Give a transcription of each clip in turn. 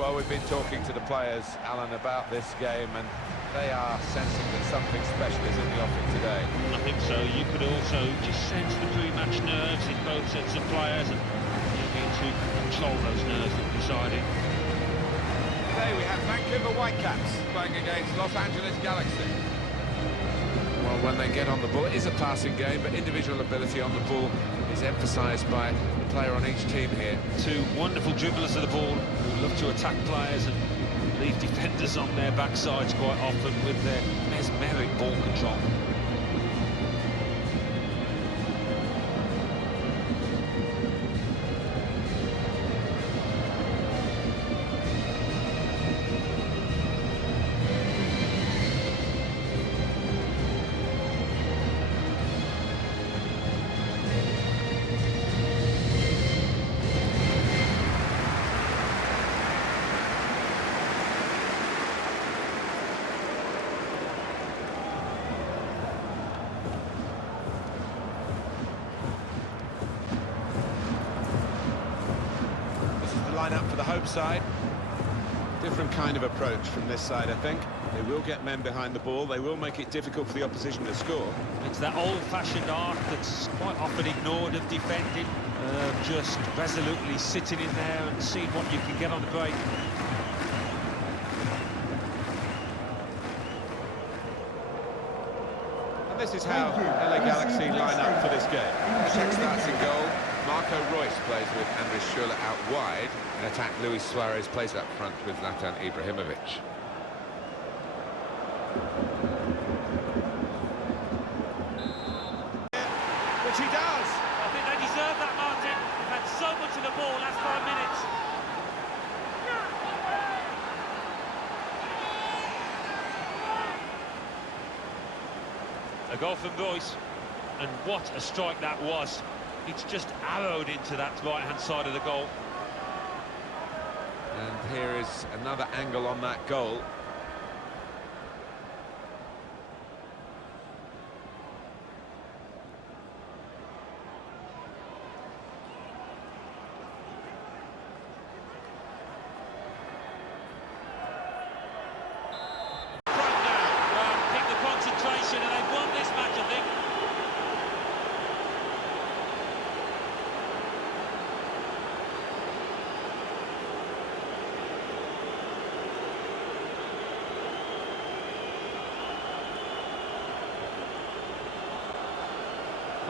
Well, we've been talking to the players, Alan, about this game, and they are sensing that something special is in the offing today. I think so. You could also just sense the pre-match nerves in both sets of players, and you need to control those nerves that decided. Today we have Vancouver Whitecaps playing against Los Angeles Galaxy. Well, when they get on the ball, it is a passing game, but individual ability on the ball is emphasised by the player on each team here. Two wonderful dribblers of the ball who love to attack players and leave defenders on their backsides quite often with their mesmeric ball control. Up for the home side. Different kind of approach from this side, I think. They will get men behind the ball, they will make it difficult for the opposition to score. It's that old-fashioned art that's quite often ignored of defending, just resolutely sitting in there and seeing what you can get on the break. And this is how LA Galaxy line up for this game. Attack starts in goal. Marco Reus plays with Andres Schürrle out wide. In attack, Luis Suarez plays up front with Zlatan Ibrahimovic. Which he does! I think they deserve that, Martin. They've had so much of the ball last 5 minutes. A goal from Reus, and what a strike that was. It's just arrowed into that right-hand side of the goal. And here is another angle on that goal. Pick the concentration, and they've won this match, I think.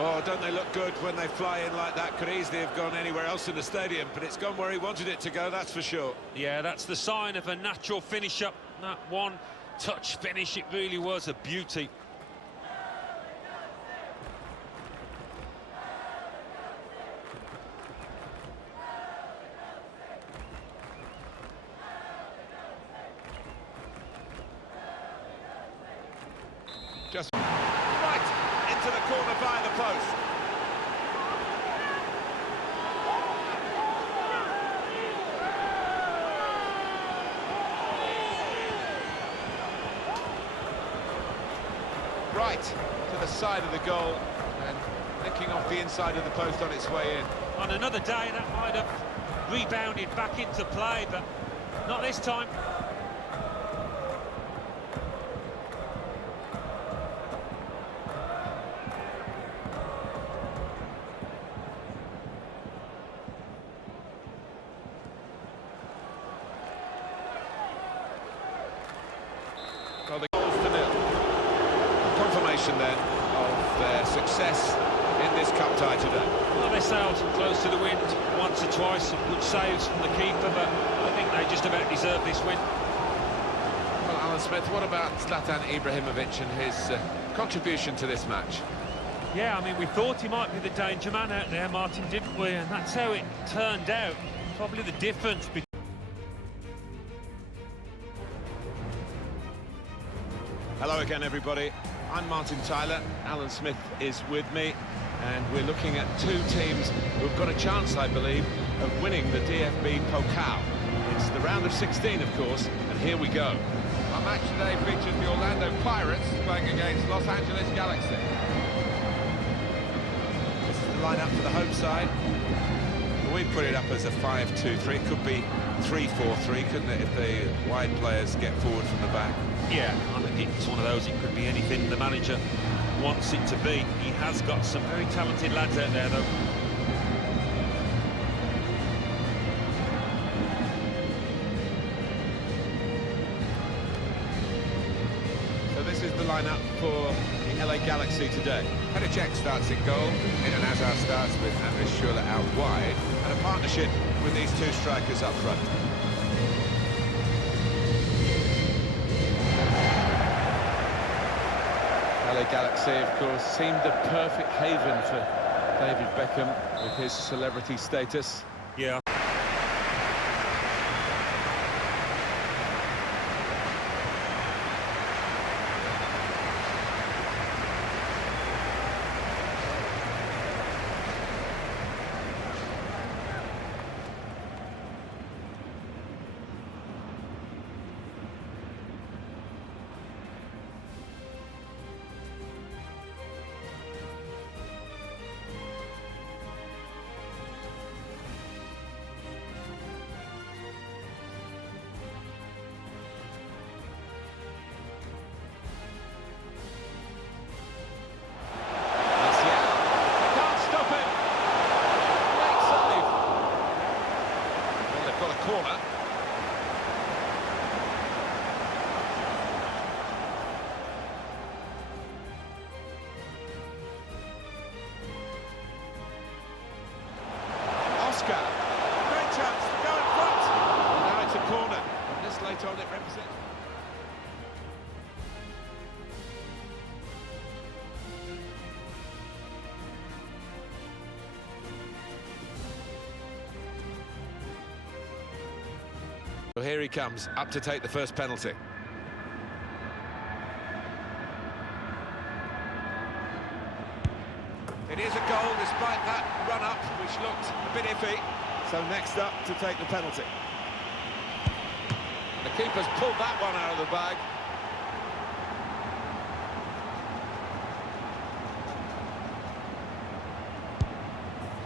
Oh, don't they look good when they fly in like that? Could easily have gone anywhere else in the stadium, but it's gone where he wanted it to go, that's for sure. Yeah, that's the sign of a natural finish-up. That one-touch finish, it really was a beauty. Just right into the corner by the post. Right to the side of the goal and nicking off the inside of the post on its way in. On another day, that might have rebounded back into play, but not this time. Well, the goals to nil. Confirmation then of their success in this cup tie today. Well, they sailed close to the wind once or twice, some good saves from the keeper, but I think they just about deserve this win. Well, Alan Smith, what about Zlatan Ibrahimovic and his contribution to this match? Yeah, I mean, we thought he might be the danger man out there, Martin, didn't we? And that's how it turned out. Probably the difference between... Hello again, everybody. I'm Martin Tyler, Alan Smith is with me, and we're looking at two teams who've got a chance, I believe, of winning the DFB Pokal. It's the round of 16, of course, and here we go. Our match today features the Orlando Pirates playing against Los Angeles Galaxy. This is the lineup for the home side. Well, we put it up as a 5-2-3. It could be 3-4-3, couldn't it, if the wide players get forward from the back? Yeah, I think it's one of those, it could be anything the manager wants it to be. He has got some very talented lads out there, though. So this is the lineup for the LA Galaxy today. Petacek starts in goal, Eden Hazard starts with Andres Schürrle out wide, And a partnership with these two strikers up front. LA Galaxy, of course, seemed the perfect haven for David Beckham with his celebrity status. Yeah. Corner. Oscar, great chance to go in front. And now it's a corner. And this late on it represents. So here he comes, up to take the first penalty. It is a goal despite that run-up, which looked a bit iffy. So next up to take the penalty. And the keeper's pulled that one out of the bag.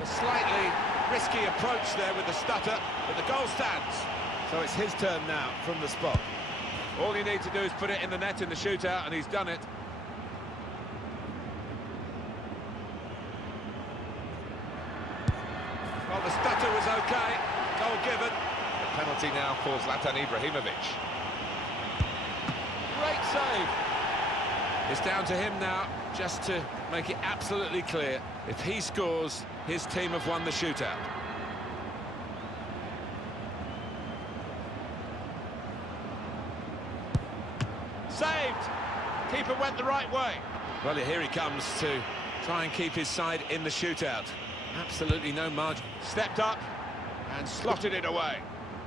A slightly risky approach there with the stutter, but the goal stands. So it's his turn now from the spot. All you need to do is put it in the net in the shootout, and he's done it. Well, the stutter was okay. Goal given. The penalty now for Zlatan Ibrahimovic. Great save. It's down to him now, just to make it absolutely clear. If he scores, his team have won the shootout. Saved! Keeper went the right way. Well, here he comes to try and keep his side in the shootout. Absolutely no margin. Stepped up and slotted it away.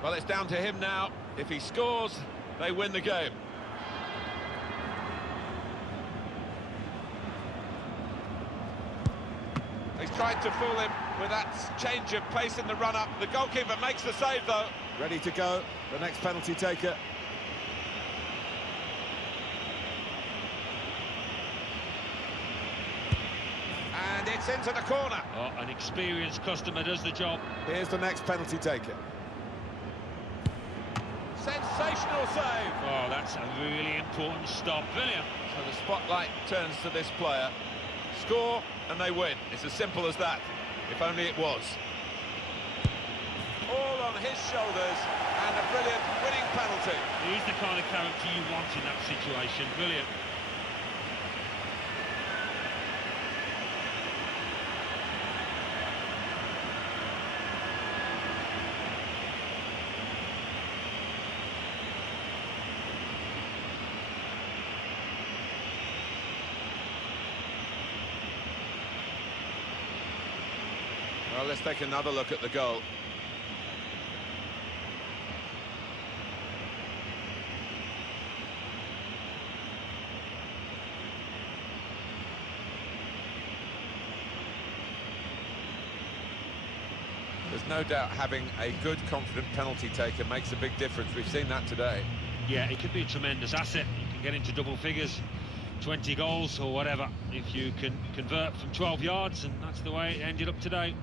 Well, it's down to him now. If he scores, they win the game. He's tried to fool him with that change of pace in the run-up. The goalkeeper makes the save, though. Ready to go, the next penalty taker. And it's into the corner. Oh, an experienced customer does the job. Here's the next penalty taker. Sensational save. Oh, that's a really important stop. Brilliant. So the spotlight turns to this player. Score and they win. It's as simple as that. If only it was. All on his shoulders and a brilliant winning penalty. He's the kind of character you want in that situation. Brilliant. Well, let's take another look at the goal. There's no doubt having a good, confident penalty taker makes a big difference. We've seen that today. Yeah, it could be a tremendous asset. You can get into double figures, 20 goals or whatever, if you can convert from 12 yards, and that's the way it ended up today.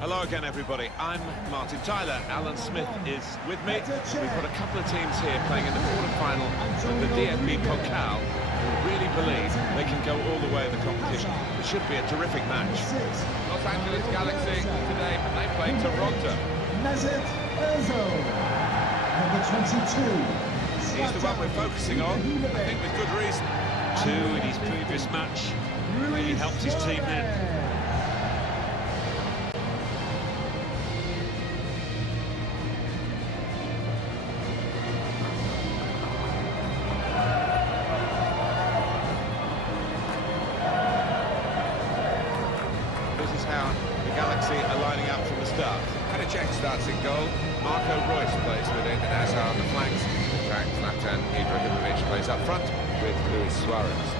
Hello again, everybody. I'm Martin Tyler. Alan Smith is with me. We've got a couple of teams here playing in the quarter-final of the DFB Pokal who really believe they can go all the way in the competition. It should be a terrific match. Los Angeles Galaxy today, they play Toronto. Number 22. He's the one we're focusing on, I think with good reason. 2 in his previous match. Really helped his team then. This is how the Galaxy are lining up from the start. Hadacek starts in goal. Marco Royce plays with it, and as are on the flanks. In fact, Zlatan Ibrahimovic plays up front with Luis Suarez.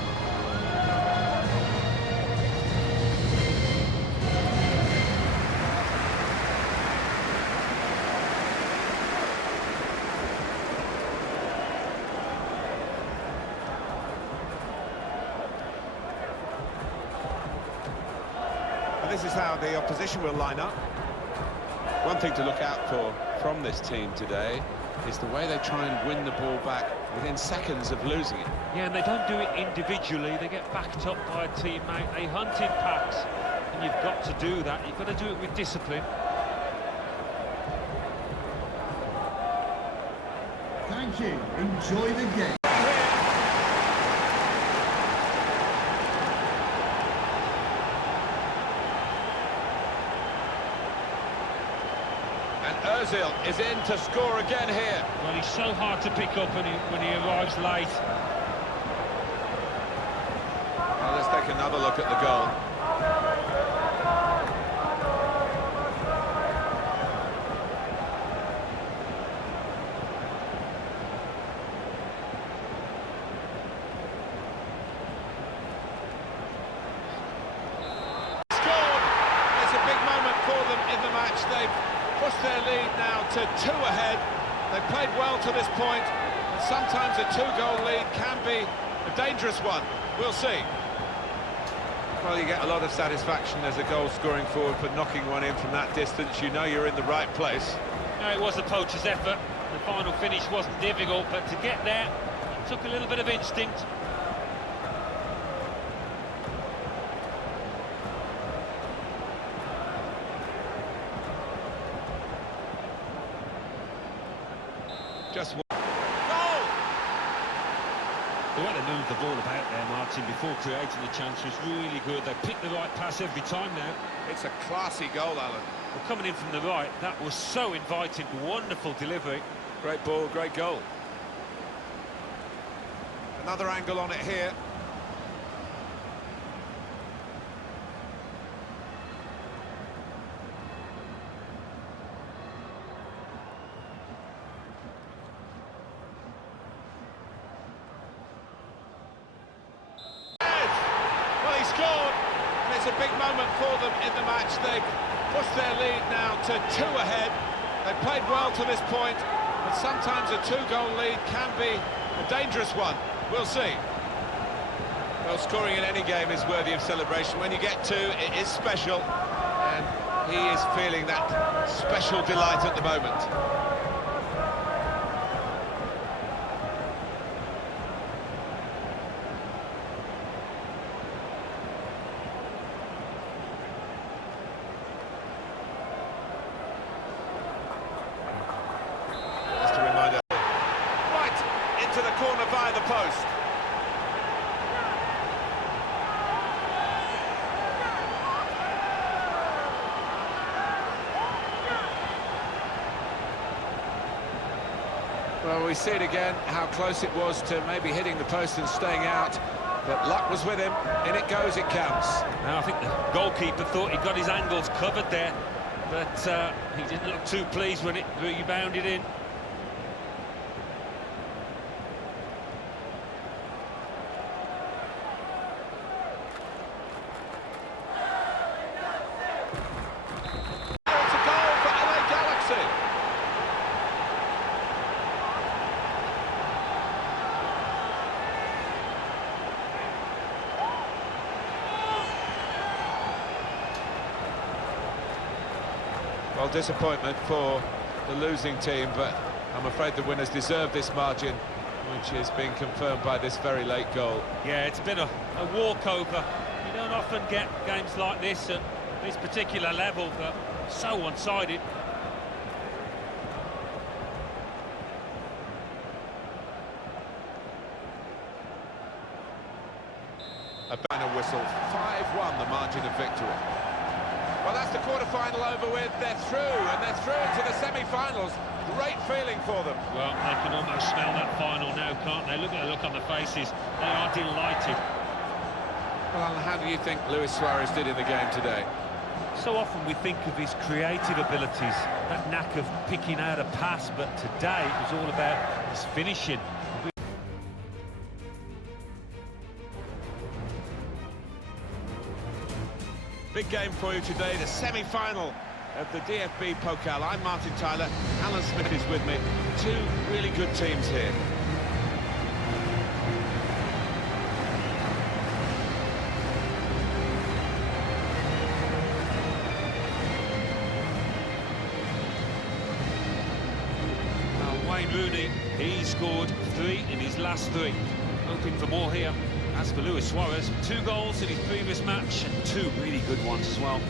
And this is how the opposition will line up. One thing to look out for from this team today is the way they try and win the ball back within seconds of losing it. Yeah, and they don't do it individually. They get backed up by a teammate. They hunt in packs, and you've got to do that. You've got to do it with discipline. Thank you. Enjoy the game. And Ozil is in to score again here. Well, he's so hard to pick up when he arrives late. Well, let's take another look at the goal. Scored! It's a big moment for them in the match. They've pushed their lead now to 2 ahead. They've played well to this point, and sometimes a 2-goal lead can be a dangerous one. We'll see. Well, you get a lot of satisfaction as a goal-scoring forward for knocking one in from that distance. You know you're in the right place. No, it was the poacher's effort. The final finish wasn't difficult, but to get there, it took a little bit of instinct. Just one. Goal! The way they moved the ball about there, Martin, before creating the chance was really good. They picked the right pass every time now. It's a classy goal, Alan. Well, coming in from the right, that was so inviting. Wonderful delivery. Great ball, great goal. Another angle on it here. Well, he scored, and it's a big moment for them in the match. They've pushed their lead now to 2 ahead. They've played well to this point, but sometimes a 2-goal lead can be a dangerous one. We'll see. Well, scoring in any game is worthy of celebration. When you get 2, it is special, and he is feeling that special delight at the moment. Just a reminder. Right into the corner via the post. Well, we see it again, how close it was to maybe hitting the post and staying out. But luck was with him. In it goes, it counts. Now, I think the goalkeeper thought he got his angles covered there, but he didn't look too pleased when it rebounded in. It's a goal for LA Galaxy. Well, disappointment for the losing team, but I'm afraid the winners deserve this margin, which is being confirmed by this very late goal. Yeah, it's been a walkover. You don't often get games like this at this particular level, but so one-sided. A banner whistle, 5-1 the margin of victory. Well, that's the quarter-final over with. They're through, and they're through into the semi-finals. Great feeling for them. Well, they can almost smell that final now, can't they? Look at the look on the faces. They are delighted. Well, how do you think Luis Suarez did in the game today? So often we think of his creative abilities, that knack of picking out a pass, but today it was all about his finishing. Big game for you today, the semi-final of the DFB Pokal. I'm Martin Tyler, Alan Smith is with me. Two really good teams here. Wayne Rooney, he scored 3 in his last 3. Hoping for more here. As for Luis Suarez, 2 goals in his previous match and 2 really good ones as well.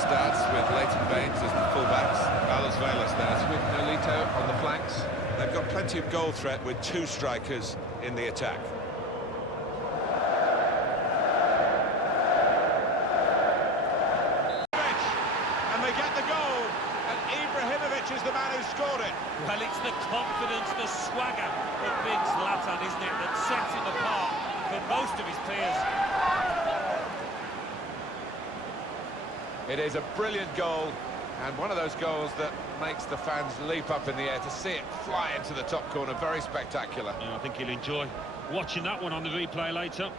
Starts with Leighton Baines as the fullbacks. Carlos Vela starts with Nolito on the flanks. They've got plenty of goal threat with 2 strikers in the attack. And they get the goal, and Ibrahimovic is the man who scored it. Well, it's the confidence, the swagger of big Zlatan, isn't it, that sets him apart from most of his peers. It is a brilliant goal, and one of those goals that makes the fans leap up in the air to see it fly into the top corner. Very spectacular. Yeah, I think he'll enjoy watching that one on the replay later.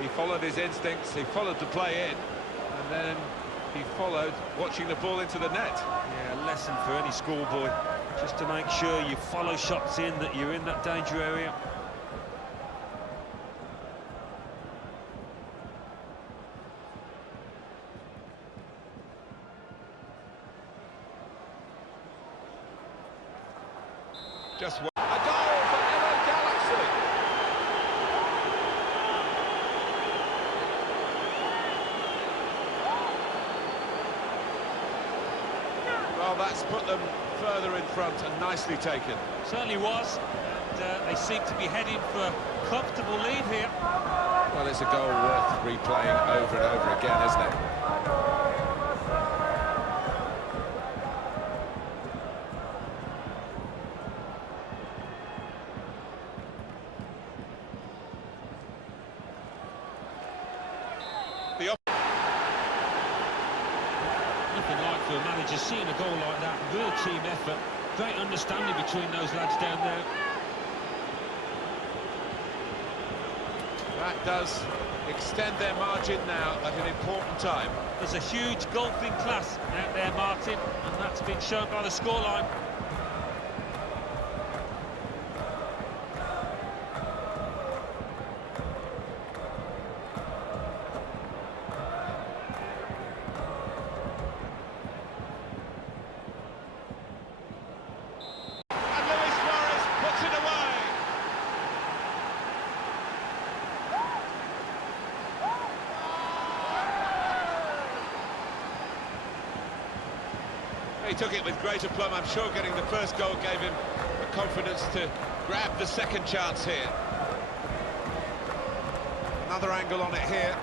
He followed his instincts, he followed the play in, and then he followed watching the ball into the net. Yeah, a lesson for any schoolboy, just to make sure you follow shots in, that you're in that danger area. Just a goal for LA Galaxy. Well, that's put them further in front and nicely taken. Certainly was. And, they seem to be heading for a comfortable lead here. Well, it's a goal worth replaying over and over again, isn't it? Nothing like for a manager seeing a goal like that. Real team effort. Great understanding between those lads down there. That does extend their margin now at an important time. There's a huge golfing class out there, Martin, and that's been shown by the scoreline. he took it with great aplomb. I'm sure getting the first goal gave him the confidence to grab the second chance here. Another angle on it here.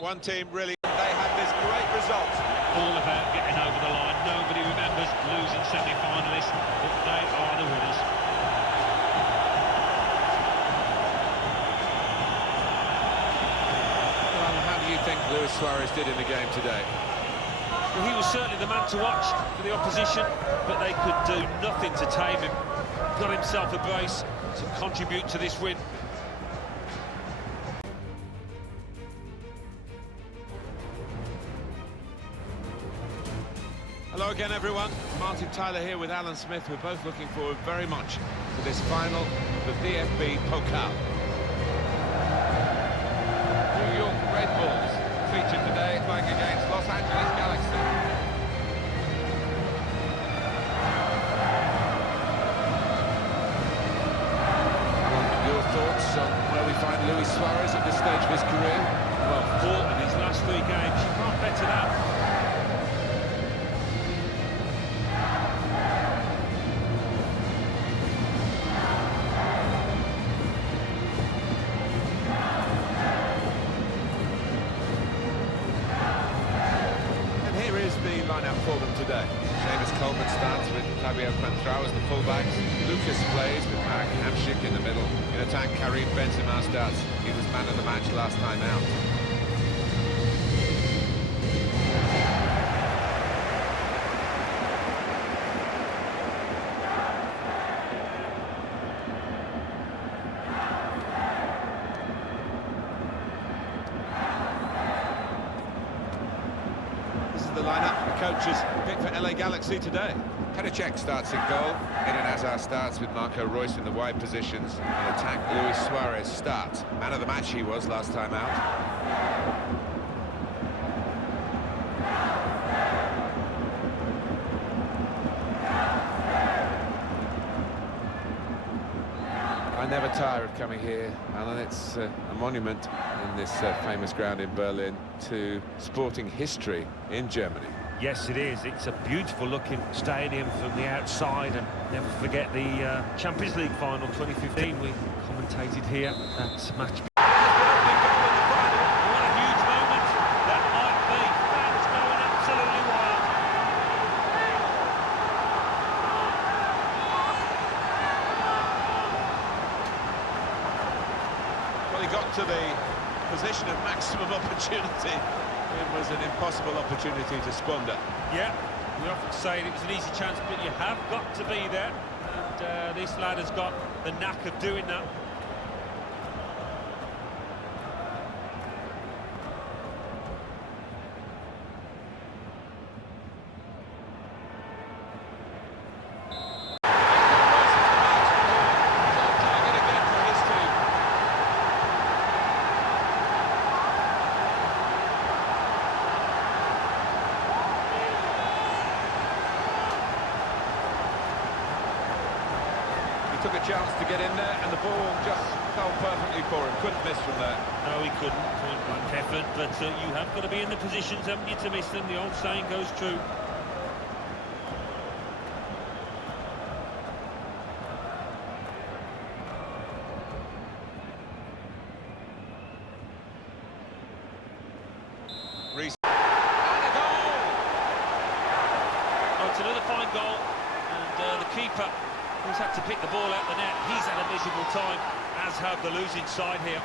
One team really, they had this great result. All about getting over the line. Nobody remembers losing semi-finalists, but they are the winners. Well, how do you think Luis Suarez did in the game today? Well, he was certainly the man to watch for the opposition, but they could do nothing to tame him. Got himself a brace to contribute to this win. Hello again, everyone. Martin Tyler here with Alan Smith. We're both looking forward very much to this final of the DFB Pokal. New York Red Bulls featured today playing against Los Angeles Galaxy. Your thoughts on where we find Luis Suarez at this stage of his career? Well, 4 in his last 3 games. You can't better that. Line-up for them today. Seamus Coleman starts with Fabio Contrao as the fullbacks. Lucas plays with Marek Hamšík in the middle. In attack, Karim Benzema starts. He was man of the match last time out. The lineup the coaches picked for LA Galaxy today. Petr starts in goal. Eden Hazard starts with Marco Reus in the wide positions. In attack, Luis Suarez starts. Man of the match he was last time out. I never tire of coming here, Alan. It's a monument in this famous ground in Berlin to sporting history in Germany. Yes, it is. It's a beautiful-looking stadium from the outside, and never forget the Champions League final 2015. We commentated here that match. What a huge moment that might be. Fans going absolutely wild. Well, he got to the position of maximum opportunity. It was an impossible opportunity to squander. Yeah, we often say it was an easy chance, but you have got to be there. And this lad has got the knack of doing that. Took a chance to get in there, and the ball just fell perfectly for him. Couldn't miss from there. No, he couldn't. Point blank effort, but you have got to be in the positions, haven't you, to miss them? The old saying goes true. And a goal! Oh, it's another fine goal, and the keeper, who's had to pick the ball out the net, he's had a miserable time, as have the losing side here.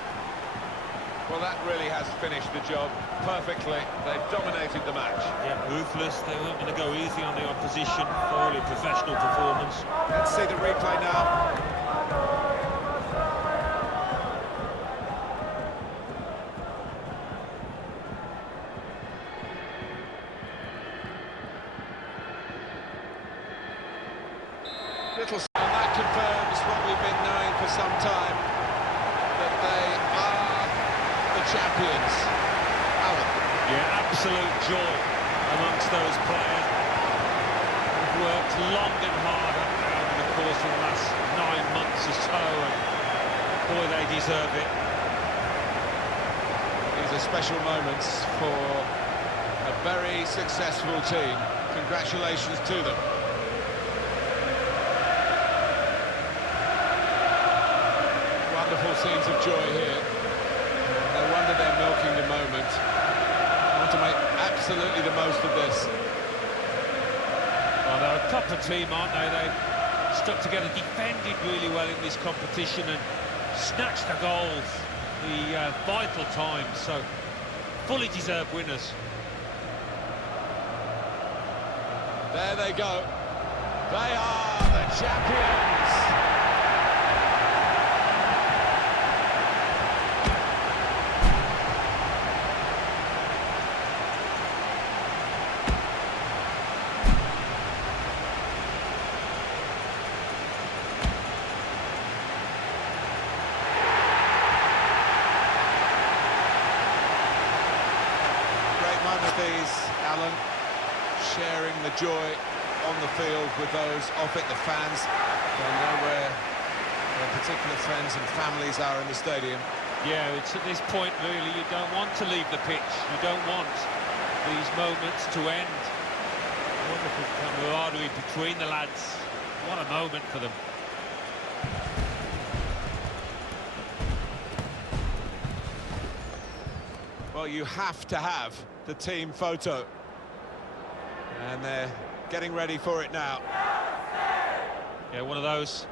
Well, that really has finished the job perfectly. They've dominated the match. Yeah, ruthless. They weren't going to go easy on the opposition. Thoroughly professional performance. Let's see the replay now. Little, and that confirms what we've been knowing for some time, that they are the champions. Alan. Yeah, absolute joy amongst those players. worked long and hard over the course of the last 9 months or so, and boy, they deserve it. These are special moments for a very successful team. Congratulations to them. Wonderful scenes of joy here. No wonder they're milking the moment. They want to make absolutely the most of this. Well, they're a proper team, aren't they? They stuck together, defended really well in this competition and snatched the goals, the vital times, so fully deserved winners. There they go. They are the champions. Great moment these, Alan. Sharing the joy on the field with those off it, the fans. They'll know where their particular friends and families are in the stadium. Yeah, it's at this point, really, you don't want to leave the pitch. You don't want these moments to end. Wonderful camaraderie between the lads. What a moment for them. Well, you have to have the team photo. And they're getting ready for it now. Yeah, one of those